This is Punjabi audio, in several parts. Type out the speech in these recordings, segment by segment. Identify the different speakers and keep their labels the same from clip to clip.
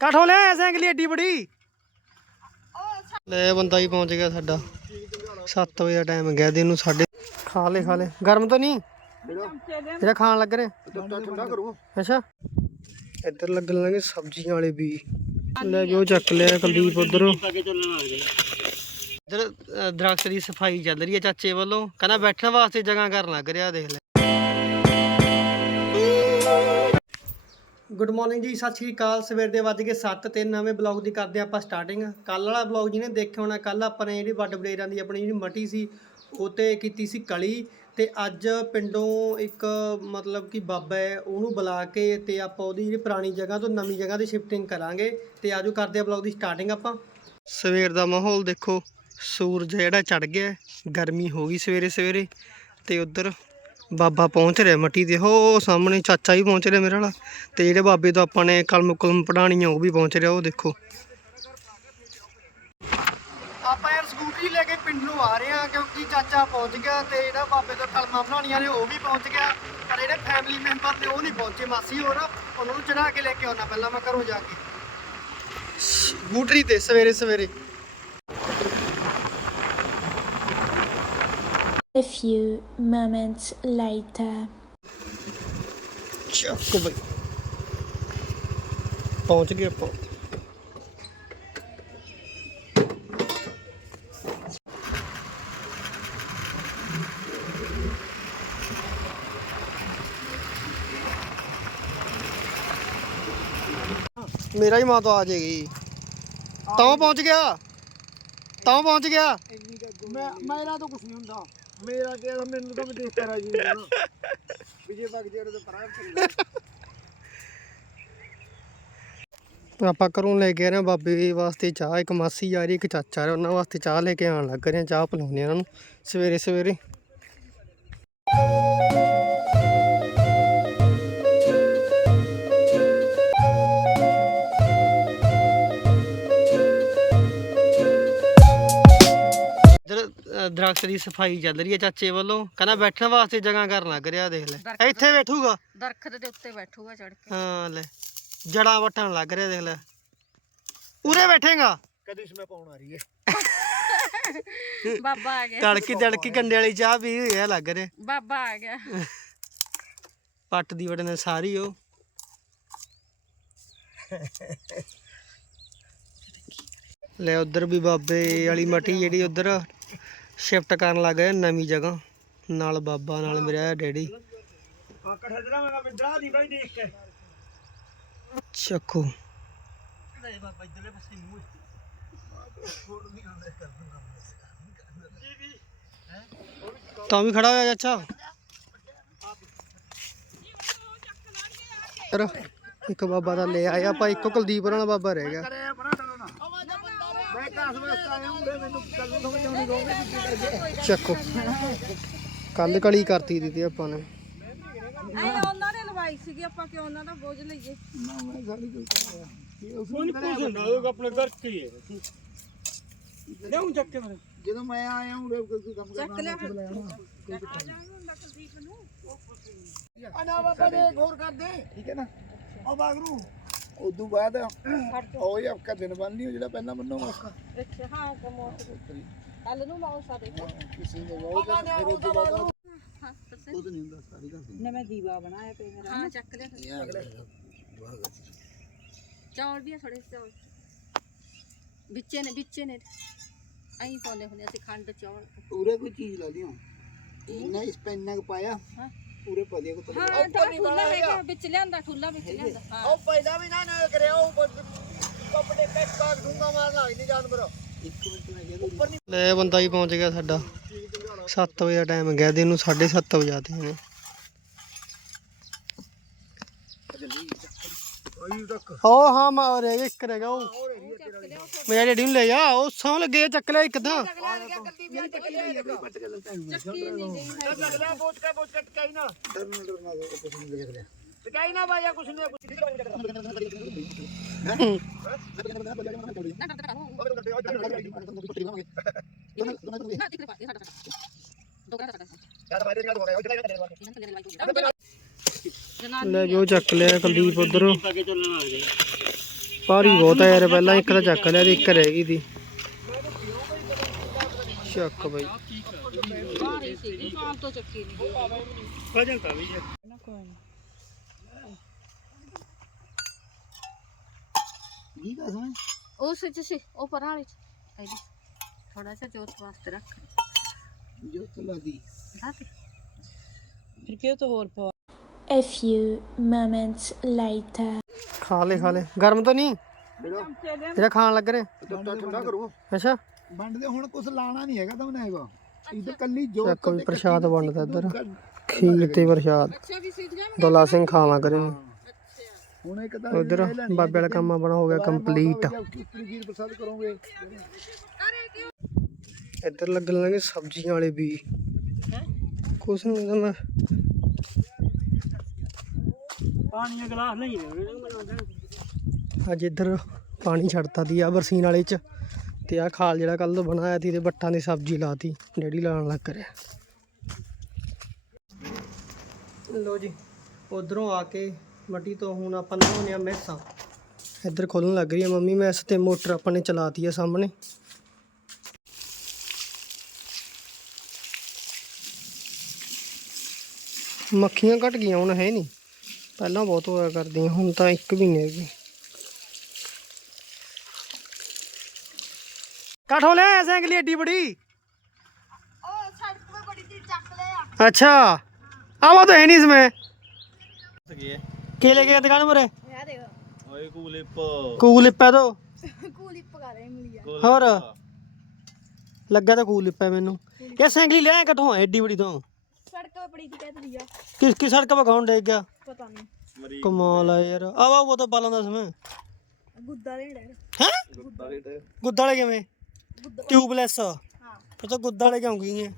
Speaker 1: ਕਾਠੋਂ ਲੈ ਆਇਆ ਸਾਈਕਲ ਏਡੀ ਬੜੀ? ਲੈ ਬੰਦਾ ਹੀ ਪਹੁੰਚ ਗਿਆ ਸਾਡਾ। 7 ਵਜੇ ਦਾ ਟਾਈਮ ਗਿਆ ਦਿਨ ਨੂੰ ਸਾਡੇ ਖਾ ਲੈ ਖਾ ਲੈ। ਗਰਮ ਤਾਂ ਨਹੀਂ? ਜਿਹੜਾ ਖਾਣ ਲੱਗ ਰਿਹਾ?
Speaker 2: ਠੰਡਾ ਕਰੋ
Speaker 1: ਅੱਛਾ। ਇੱਧਰ ਲੱਗਣ ਲੱਗੇ ਸਬਜ਼ੀਆਂ ਵਾਲੇ ਵੀ ਲੈ ਜੋ ਚੱਕ ਲਿਆ ਕੁਲਦੀਪ ਉਧਰ। ਇੱਧਰ ਦਰਖਤ ਦੀ ਸਫ਼ਾਈ ਚੱਲ ਰਹੀ ਹੈ ਚਾਚੇ ਵੱਲੋਂ। ਕਹਿੰਦਾ ਬੈਠਣ ਵਾਸਤੇ ਜਗ੍ਹਾ ਕਰਨ ਲੱਗ ਰਿਹਾ ਦੇਖ ਲੈ। ਗੁੱਡ ਮਾਰਨਿੰਗ ਜੀ, ਸਤਿ ਸ਼੍ਰੀ ਅਕਾਲ। ਸਵੇਰ ਦੇ ਵੱਜ ਕੇ 7 ਤੇ ਨਵੇਂ ਬਲੌਗ ਦੀ ਕਰਦੇ ਹਾਂ ਆਪਾਂ ਸਟਾਰਟਿੰਗ ਕੱਲ ਵਾਲਾ ਬਲੌਗ ਜਿਹਨੇ ਦੇਖਿਆ ਹੋਣਾ ਕੱਲ ਆਪਾਂ ਨੇ ਜਿਹੜੀ ਵੱਡ ਬਡੇਰਾਂ ਦੀ ਆਪਣੀ ਜਿਹੜੀ ਮਟੀ ਸੀ, ਉਹ ਤੇ ਕੀਤੀ ਸੀ ਕਲੀ ਤੇ ਅੱਜ ਪਿੰਡੋਂ ਇੱਕ ਮਤਲਬ ਕਿ ਬਾਬਾ ਹੈ, ਉਹਨੂੰ ਬੁਲਾ ਕੇ ਤੇ ਆਪਾਂ ਉਹਦੀ ਜਿਹੜੀ ਪੁਰਾਣੀ ਜਗ੍ਹਾ ਤੋਂ ਨਵੀਂ ਜਗ੍ਹਾ ਤੇ ਸ਼ਿਫਟਿੰਗ ਕਰਾਂਗੇ ਤੇ ਆਜੋ ਕਰਦੇ ਆ ਬਲੌਗ ਦੀ ਸਟਾਰਟਿੰਗ ਆਪਾਂ। ਸਵੇਰ ਦਾ ਮਾਹੌਲ ਦੇਖੋ, ਸੂਰਜ ਜਿਹੜਾ ਚੜ ਗਿਆ, ਗਰਮੀ ਹੋ ਗਈ ਸਵੇਰੇ ਸਵੇਰੇ ਤੇ ਉਧਰ ਬਾਬਾ ਪਹੁੰਚ ਰਿਹਾ ਮੱਟੀ ਦੇ ਹੋ ਸਾਹਮਣੇ ਚਾਚਾ ਵੀ ਪਹੁੰਚ ਰਿਹਾ ਮੇਰੇ ਵਾਲਾ ਤੇ ਜਿਹੜੇ ਬਾਬੇ ਤੋਂ ਆਪਾਂ ਨੇ ਕਲਮ ਕੁਲਮ ਪੜਾਣੀ ਆ ਉਹ ਵੀ ਪਹੁੰਚ ਰਿਹਾ ਉਹ ਦੇਖੋ। ਆਪਾਂ ਯਾਰ ਸਕੂਟਰੀ ਲੈ ਕੇ ਪਿੰਡ ਨੂੰ ਆ ਰਹੇ ਆ ਕਿਉਂਕਿ ਚਾਚਾ ਪਹੁੰਚ ਗਿਆ ਤੇ ਜਿਹੜਾ ਬਾਬੇ ਤੋਂ ਕਲਮਾਂ ਬਣਾਉਣੀਆਂ ਨੇ ਉਹ ਵੀ ਪਹੁੰਚ ਗਿਆ। ਪਰ ਜਿਹੜੇ ਫੈਮਿਲੀ ਮੈਂਬਰ ਨੇ ਉਹ ਨਹੀਂ ਪਹੁੰਚੇ ਮਾਸੀ ਹੋਰ। ਉਹਨਾਂ ਨੂੰ ਚੜਾ ਕੇ ਲੈ ਕੇ ਆਉਣਾ ਪਹਿਲਾਂ ਮੈਂ ਘਰੋਂ ਜਾ ਕੇ। ਸਕੂਟਰੀ ਤੇ ਸਵੇਰੇ ਸਵੇਰੇ
Speaker 3: A few moments later.
Speaker 1: ਚੱਕ ਬਈ ਪਹੁੰਚ ਗਏ ਆਪਾਂ ਮੇਰਾ ਹੀ ਮਾਂ ਤੋਂ ਆ ਜਾਏਗੀ ਤਾਂ ਪਹੁੰਚ ਗਿਆ ਤਾਂ ਪਹੁੰਚ ਗਿਆ
Speaker 2: ਮੈਂ ਮੇਰਾ ਤਾਂ ਕੁਝ ਨਹੀਂ ਹੁੰਦਾ ਮੇਰਾ ਕੀ ਆ, ਮੈਨੂੰ ਤਾਂ ਦੇਖ ਕੇ ਰਾਜੀ ਵਿਜੇ ਬਗ ਜਿਹੜੇ ਤੋਂ ਪਰਾਂ ਚੱਲਦਾ
Speaker 1: ਆਪਾਂ ਘਰੋਂ ਲੈ ਕੇ ਆ ਰਹੇ ਹਾਂ ਬਾਬੇ ਵਾਸਤੇ ਚਾਹ। ਇੱਕ ਮਾਸੀ ਆ ਰਹੀ ਇੱਕ ਚਾਚਾ। ਆ ਰਿਹਾ ਉਹਨਾਂ ਵਾਸਤੇ ਚਾਹ ਲੈ ਕੇ ਆਉਣ ਲੱਗ ਰਹੇ ਹਾਂ ਚਾਹ ਪਿਲਾਉਂਦੇ ਹਾਂ ਉਹਨਾਂ ਨੂੰ। ਸਵੇਰੇ ਸਵੇਰੇ ਦਰਖਤ ਦੀ ਸਫ਼ਾਈ ਚੱਲ ਰਹੀ ਹੈ ਚਾਚੇ ਵੱਲੋਂ। ਕਹਿੰਦਾ ਬੈਠਣ ਵਾਸਤੇ ਜਗ੍ਹਾ ਕਰਨ ਲੱਗ ਰਿਹਾ ਦੇਖ ਲੈ। ਇੱਥੇ ਬੈਠੂਗਾ?
Speaker 4: ਦਰਖਤ ਦੇ ਉੱਤੇ ਬੈਠੂਗਾ ਚੜ ਕੇ।
Speaker 1: ਹਾਂ ਲੈ। ਜੜਾਂ ਵੱਟਣ ਲੱਗ ਰਿਹਾ ਦੇਖ ਲੈ। ਉਰੇ ਬੈਠੇਗਾ?
Speaker 2: ਕਦੇ ਇਸ ਮੈਂ ਪਾਉਣ ਆ ਰਹੀ ਹੈ।
Speaker 4: ਬਾਬਾ ਆ ਗਿਆ।
Speaker 1: ਤੜਕੀ ਤੜਕੀ ਕੰਡੇ ਵਾਲੀ ਚਾਹ ਪੀ ਹੋਈ ਆ ਲੱਗ ਰਿਹਾ।
Speaker 4: ਬਾਬਾ ਆ ਗਿਆ।
Speaker 1: ਪੱਟ ਦੀ ਵੜਨ ਸਾਰੀ ਉਹ। ਲੈ ਉਧਰ ਵੀ ਬਾਬੇ ਵਾਲੀ ਮਟੀ ਜਿਹੜੀ ਉਧਰ। ਸ਼ਿਫਟ ਕਰਨ ਲੱਗ ਗਏ ਨਵੀਂ ਜਗ੍ਹਾ। ਨਾਲ ਬਾਬਾ, ਨਾਲ ਮੇਰਾ ਡੈਡੀ।
Speaker 2: ਆਕੜ ਹਦਰਾ ਮੈਂ ਵਿਦਰਾ ਦੀ ਬਾਈ ਦੇਖ ਕੇ
Speaker 1: ਚੱਕੋ।
Speaker 2: ਲੈ ਬਾਬਾ ਇਧਰਲੇ ਪਾਸੇ ਮੂੰਹ
Speaker 1: ਤਾਂ ਵੀ ਖੜਾ ਹੋਇਆ ਚਾਚਾ ਇੱਕ ਬਾਬਾ ਦਾ ਲੈ ਆਇਆ, ਆਪਾਂ ਇੱਕੋ ਕੁਲਦੀਪ ਵਾਲਾ ਬਾਬਾ ਰਹਿ ਗਿਆ। ਚੱਕੋ। ਕੱਲ ਕਲੀ ਕਰਤੀ ਦਿੱਤੀ ਆਪਾਂ ਨੇ।
Speaker 4: ਐ ਉਹਨਾਂ ਨੇ ਲਵਾਈ ਸੀਗੀ ਆਪਾਂ ਕਿਉਂ ਉਹਨਾਂ ਦਾ ਬੋਝ ਲਈਏ?
Speaker 2: ਨਾ ਮੈਂ ਸਾਰੀ ਕੋਈ ਕਰਿਆ
Speaker 1: ਆਪਣੇ ਘਰ ਕੀ ਹੈ? ਲਿਆਉਂ ਚੱਕ ਕੇ
Speaker 2: ਜਦੋਂ ਮੈਂ ਆਇਆ ਹੂੰ ਕੋਈ ਕੋਈ ਕੰਮ ਕਰਨਾ ਚੱਕ ਲਿਆ ਅਨਾ ਬਾਬਾ ਦੇ ਗੌਰ ਕਰ ਦੇ ਠੀਕ ਹੈ ਨਾ? ਉਹ ਬਾਗਰੂ। ਉਦੋਂ ਬਾਅਦ ਉਹ ਹੀ ਆਪਕਾ ਦਿਨ ਬਣ ਲਈ ਜਿਹੜਾ ਪਹਿਲਾਂ ਮੰਨੋ ਉਸਕਾ
Speaker 4: ਇੱਥੇ ਹਾਂ ਕਮੋ ਕੱਲ ਨੂੰ ਲਾਓ ਸਾਡੇ
Speaker 2: ਕਿਸੇ ਨੇ ਉਹ ਤਾਂ ਫਿਰ ਉਹ ਤੋਂ ਬਾਅਦ ਉਹ ਤਾਂ ਨਹੀਂ ਹੁੰਦਾ ਸਾਰੀ ਗੱਲ
Speaker 4: ਨੇ ਮੈਂ ਦੀਵਾ ਬਣਾਇਆ ਪਏ ਮੇਰਾ। ਹਾਂ ਚੱਕ ਲਿਆ। ਚੌਲ ਵੀ ਥੋੜੇ ਚੌਲ। ਵਿੱਚੇ ਨੇ ਵਿੱਚੇ ਨੇ। ਐਂ ਪਾਉਂਦੇ ਹੁੰਦੇ ਅਸੀਂ ਖੰਡ ਚੌਲ।
Speaker 2: ਪੂਰੇ ਕੋਈ ਚੀਜ਼ ਲਾ ਲਿਓ ਇਹਨੇ ਇਸ ਪੈਨ ਨਗ ਪਾਇਆ?
Speaker 4: ਹਾਂ।
Speaker 2: ਪੂਰੇ ਪਦੇ ਕੋ
Speaker 4: ਹਾਂ ਤਾਂ ਠੁੱਲਾ ਲੈ ਕੇ ਵਿੱਚ ਲਿਆਂਦਾ ਠੁੱਲਾ ਵਿੱਚ ਲਿਆਂਦਾ। ਹਾਂ।
Speaker 2: ਉਹ ਪੈਦਾ ਵੀ ਨਾ ਨਾ ਕਰਿਆ ਉਹ ਕੱਪੜੇ ਪੈਕ ਕਾਗ ਡੂੰਗਾ ਮਾਰਨਾ ਨਹੀਂ ਜਾਨਵਰ। ਇੱਕ ਮਿੰਟ ਮੈਂ ਕਹਿੰਦਾ ਉੱਪਰ ਨਹੀਂ
Speaker 1: ਲੈ ਬੰਦਾ ਹੀ ਪਹੁੰਚ ਗਿਆ ਸਾਡਾ। 7 ਵਜੇ ਦਾ ਟਾਈਮ ਗਿਆ ਦਿਨ ਨੂੰ 7:30 ਵਜਾਤੇ ਨੇ
Speaker 2: ਅਈ
Speaker 1: ਉਹ ਹਾਂ ਮਾ ਰਹਿ ਗਿਆ ਇੱਕ ਰਹਿ ਗਿਆ ਉਹ ਮੇਰਾ ਡੈਡੀ ਨੂੰ ਲੈ ਜਾ ਉਹ ਸੌ ਲੱਗੇ ਚੱਕ ਲਿਆ ਇੱਕ ਤਾਂ ਲੈ ਜੋ ਚੱਕ ਲਿਆ ਕੁਲਦੀਪ ਉਧਰ। ਭਾਰੀ ਬਹੁਤ ਆ ਯਾਰ ਪਹਿਲਾਂ ਇੱਕ ਤਾਂ ਚੱਕ ਲਿਆ ਤੇ ਇੱਕ ਰਹਿ ਗਈ ਦੀ। ਚੱਕ ਬਈ।
Speaker 4: ਸੀ ਕਾਲ ਤੋਂ ਚੱਕੀ ਨਹੀਂ
Speaker 2: ਕੀ ਕਸ ਮੈਂ
Speaker 4: ਉਸ ਵਿੱਚ ਸੀ ਉਹ ਪਰਾਂ ਵਾਲੇ ਚ। ਇਹਦੀ ਥੋੜਾ ਜਿਹਾ ਜੋਤ ਵਾਸਤੇ ਰੱਖ।
Speaker 2: ਜੋ ਤਲਾਦੀ
Speaker 4: ਰੱਖ
Speaker 3: A few moments later.
Speaker 1: ਖਾ ਲੈ ਖਾ ਲੈ। ਗਰਮ ਤਾਂ ਨਹੀਂ? ਜਿਹੜਾ ਖਾਣ ਲੱਗ ਰਿਹਾ?
Speaker 2: ਠੰਡਾ ਠੰਡਾ ਕਰੋ।
Speaker 1: ਅੱਛਾ।
Speaker 2: ਵੰਡਦੇ ਹੁਣ ਕੁਝ ਲਾਣਾ ਨਹੀਂ ਹੈਗਾ ਤਾਂ ਹੈਗਾ ਤਾਂ ਕੱਲੀ ਜੋ
Speaker 1: ਵੀ ਪ੍ਰਸ਼ਾਦ ਵੰਡਦਾ ਇੱਧਰ। ਖੀਰ ਤੇ ਪ੍ਰਸ਼ਾਦ। ਦੁਲਾ ਸਿੰਘ ਖਾਵਾਂ ਕਰੇ
Speaker 2: ਹੁਣ ਇੱਕ ਤਾਂ
Speaker 1: ਉਧਰ ਬਾਬੇ ਵਾਲਾ ਕੰਮ ਆਪਣਾ ਹੋ ਗਿਆ ਕੰਪਲੀਟ
Speaker 2: ਪ੍ਰਸਾਦ ਕਰੋਗੇ।
Speaker 1: ਇੱਧਰ ਲੱਗਣ ਲੱਗੇ ਸਬਜ਼ੀਆਂ ਵਾਲੇ ਵੀ ਕੁਛ ਨਹੀਂ ਤਾਂ ਮੈਂ। ਪਾਣੀ ਦਾ ਗਲਾਸ ਨਹੀਂ ਅੱਜ ਇੱਧਰ ਪਾਣੀ ਛੱਡਤਾ ਦੀ ਆ ਬਰਸੀਨ ਵਾਲੇ ਚ ਤੇ ਆ ਖਾਲ ਜਿਹੜਾ ਕੱਲ ਤੋਂ ਬਣਾਇਆ ਸੀ ਤੇ ਬੱਟਾਂ ਦੀ ਸਬਜ਼ੀ ਲਾਤੀ ਡੈਡੀ ਲਾਣ ਲੱਗ ਰਿਹਾ ਲੋ ਜੀ, ਉਧਰੋਂ ਆ ਕੇ ਮੱਟੀ ਤੋਂ ਹੁਣ ਆਪਾਂ ਨਹਾਉਂਦੇ ਆ ਮੈਸਾਂ ਇੱਧਰ ਖੋਲਣ ਲੱਗ ਰਹੀ ਆ ਮੰਮੀ ਮੈਸ ਤੇ ਮੋਟਰ ਆਪਾਂ ਨੇ ਚਲਾਤੀ ਆ ਸਾਹਮਣੇ। ਮੱਖੀਆਂ ਘਟ ਗਈਆਂ, ਹੁਣ ਹੈ ਨਹੀਂ। ਪਹਿਲਾਂ ਬਹੁਤ ਹੋਇਆ ਕਰਦੀਆਂ ਹੁਣ ਤਾਂ ਇੱਕ ਵੀ ਨਹੀਂ ਹੈਗੀ ਕੱਟ ਹੋ ਲੈ ਸਾਈਕਲ ਏਡੀ ਬੜੀ अच्छा आवा तो है नहीं इसमें केले के दुकान पर
Speaker 5: ਓਏ ਕੂਲਿਪ
Speaker 1: ਕੂਲਿਪ ਹੈ ਤੋ ਹੋਰ ਲੱਗਾ ਤਾਂ ਕੂਲਿਪ ਹੈ ਮੈਨੂੰ ਇਹ ਸਾਈਕਲ ਲੈ ਕਿੱਥੋਂ ਐਡੀ ਬੜੀ ਤੋਂ
Speaker 6: सड़क पे पड़ी थी कहते भैया
Speaker 1: किस किस सड़क पर कौन देख गया
Speaker 6: पता नहीं
Speaker 1: कमाल है यार आवा वो तो बालों ਦਾ ਸਮੇਂ
Speaker 6: गुद्दा नहीं डर
Speaker 1: ਹੈ ਗੁੱਦਾ ਵਾਲੇ ਕਿਵੇਂ ਟਿਊਬਲੈਸ
Speaker 6: हाँ
Speaker 1: ਉਹ ਤਾਂ ਗੁੱਦਾ ਵਾਲੇ ਕਿਉਂ ਗਈ ਹੈ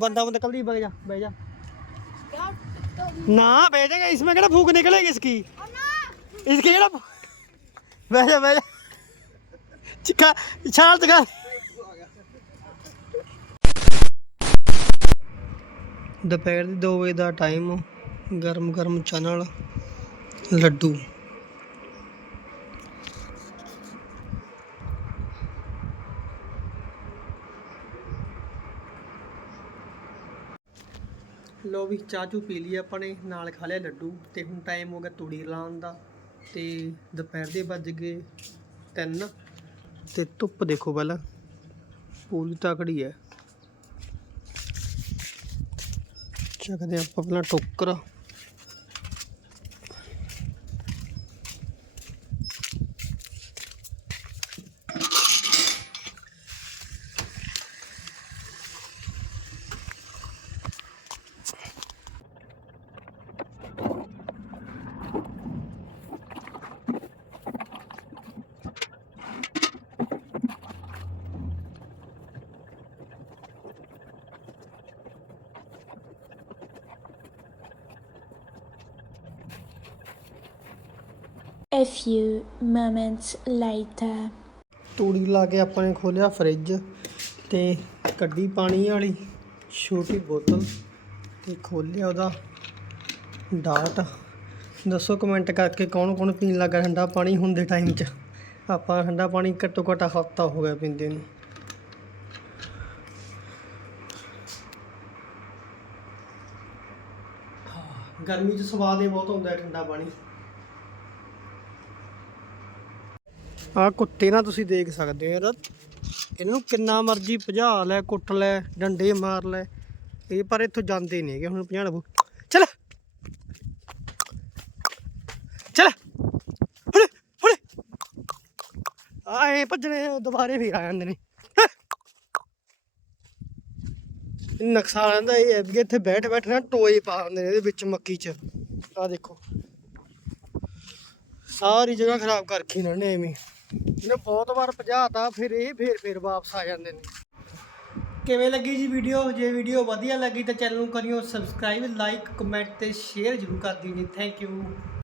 Speaker 1: ਬੰਦਾ ਬੰਦਾ ਕਲਦੀ ਬਹਿ ਜਾ ਬਹਿ ਜਾ
Speaker 6: क्या तो
Speaker 1: ना भेजेंगे इसमें क्या फूक निकलेगी इसकी इसकी क्या बह जा बह जा चिका छाल दिखा ਦੁਪਹਿਰ ਦੇ 2 ਵਜੇ ਦਾ ਟਾਈਮ ਗਰਮ ਗਰਮ ਚਨਲ ਲੱਡੂ। ਲੋ ਵੀ ਚਾਹ ਚੂ ਪੀ ਲਈ ਆਪਾਂ ਨੇ, ਨਾਲ ਖਾ ਲਿਆ ਲੱਡੂ ਤੇ ਹੁਣ ਟਾਈਮ ਹੋ ਗਿਆ ਤੂੜੀ ਲਾਉਣ ਦਾ ਤੇ ਦੁਪਹਿਰ ਦੇ ਵੱਜ ਗਏ 3 ਤੇ ਧੁੱਪ ਦੇਖੋ ਪਹਿਲਾਂ, ਪੂਰੀ ਤਕੜੀ ਹੈ। ਚੱਕਦੇ ਆਪਾਂ ਪਹਿਲਾਂ ਟੋਕਰ
Speaker 3: A few moments later.
Speaker 1: ਤੂੜੀ ਲਾ ਕੇ ਆਪਾਂ ਨੇ ਖੋਲਿਆ ਫਰਿੱਜ ਤੇ ਕੱਢੀ ਪਾਣੀ ਵਾਲੀ ਛੋਟੀ ਬੋਤਲ ਤੇ ਖੋਲਿਆ ਉਹਦਾ ਡਾਟ। ਦੱਸੋ ਕਮੈਂਟ ਕਰਕੇ ਕੌਣ ਕੌਣ ਪੀਣ ਲੱਗਾ ਠੰਡਾ ਪਾਣੀ ਹੁਣ ਦੇ ਟਾਈਮ 'ਚ। ਆਪਾਂ ਠੰਡਾ ਪਾਣੀ ਘੱਟੋ ਘੱਟ ਹਫਤਾ ਹੋ ਗਿਆ ਪੀਂਦੇ ਨੂੰ। ਗਰਮੀ 'ਚ ਸਵਾਦ ਹੀ ਬਹੁਤ ਹੁੰਦਾ ਠੰਡਾ ਪਾਣੀ। ਆ ਕੁੱਤੇ ਨਾ ਤੁਸੀਂ ਦੇਖ ਸਕਦੇ ਹੋ ਯਾਰ। ਇਹਨੂੰ ਕਿੰਨਾ ਮਰਜ਼ੀ ਭਜਾ ਲੈ, ਕੁੱਟ ਲੈ, ਡੰਡੇ ਮਾਰ ਲੈ। ਇਹ ਪਰ ਇੱਥੋਂ ਜਾਂਦੇ ਨਹੀਂ ਹੈਗੇ, ਹੁਣ ਭਜਾਣ ਚੱਲ। ਚਲ। ਹੁਣੇ ਹੁਣੇ। ਆਏ ਭੱਜਣੇ ਦੁਬਾਰੇ ਫੇਰ ਆ ਜਾਂਦੇ ਨੇ। ਨੁਕਸਾਨ ਆਂਦਾ ਇਹ ਹੈ ਵੀ ਇੱਥੇ ਬੈਠ ਬੈਠ ਨਾ ਟੋਏ ਪਾ ਦਿੰਦੇ ਨੇ ਇਹਦੇ ਵਿੱਚ ਮੱਕੀ 'ਚ। ਆ ਦੇਖੋ। ਸਾਰੀ ਜਗ੍ਹਾ ਖਰਾਬ ਕਰਕੇ ਇਹਨਾਂ ਨੇ ਐਵੇਂ। ਇਹਨੇ ਬਹੁਤ ਵਾਰ ਭਜਾਤਾ, ਫਿਰ ਇਹ ਫੇਰ ਫੇਰ ਵਾਪਸ ਆ ਜਾਂਦੇ ਨੇ। ਕਿਵੇਂ ਲੱਗੀ ਜੀ ਵੀਡੀਓ ਜੇ ਵੀਡੀਓ ਵਧੀਆ ਲੱਗੀ ਤਾਂ ਚੈਨਲ ਨੂੰ ਕਰਿਓ ਸਬਸਕ੍ਰਾਈਬ ਲਾਈਕ ਕਮੈਂਟ ਤੇ ਸ਼ੇਅਰ ਜ਼ਰੂਰ ਕਰ ਦਿਓ ਜੀ। Thank you